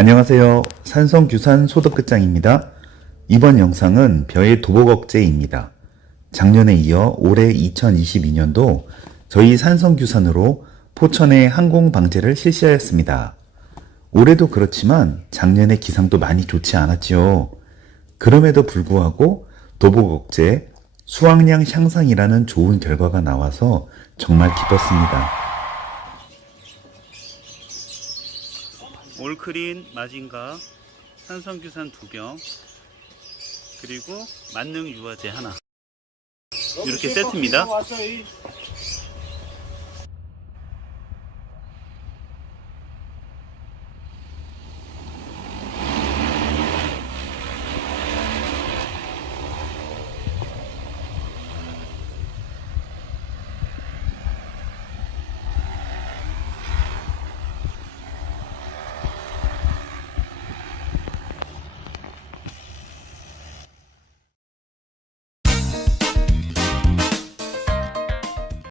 안녕하세요. 산성규산 소득 끝장입니다. 이번 영상은 벼의 도복억제입니다. 작년에 이어 올해 2022년도 저희 산성규산으로 포천에 항공 방제를 실시하였습니다. 올해도 그렇지만 작년에 기상도 많이 좋지 않았지요. 그럼에도 불구하고 도복억제, 수확량 향상이라는 좋은 결과가 나와서 정말 기뻤습니다. 올크린 마진과 산성규산 2병 그리고 만능 유화제 하나 이렇게 세트입니다.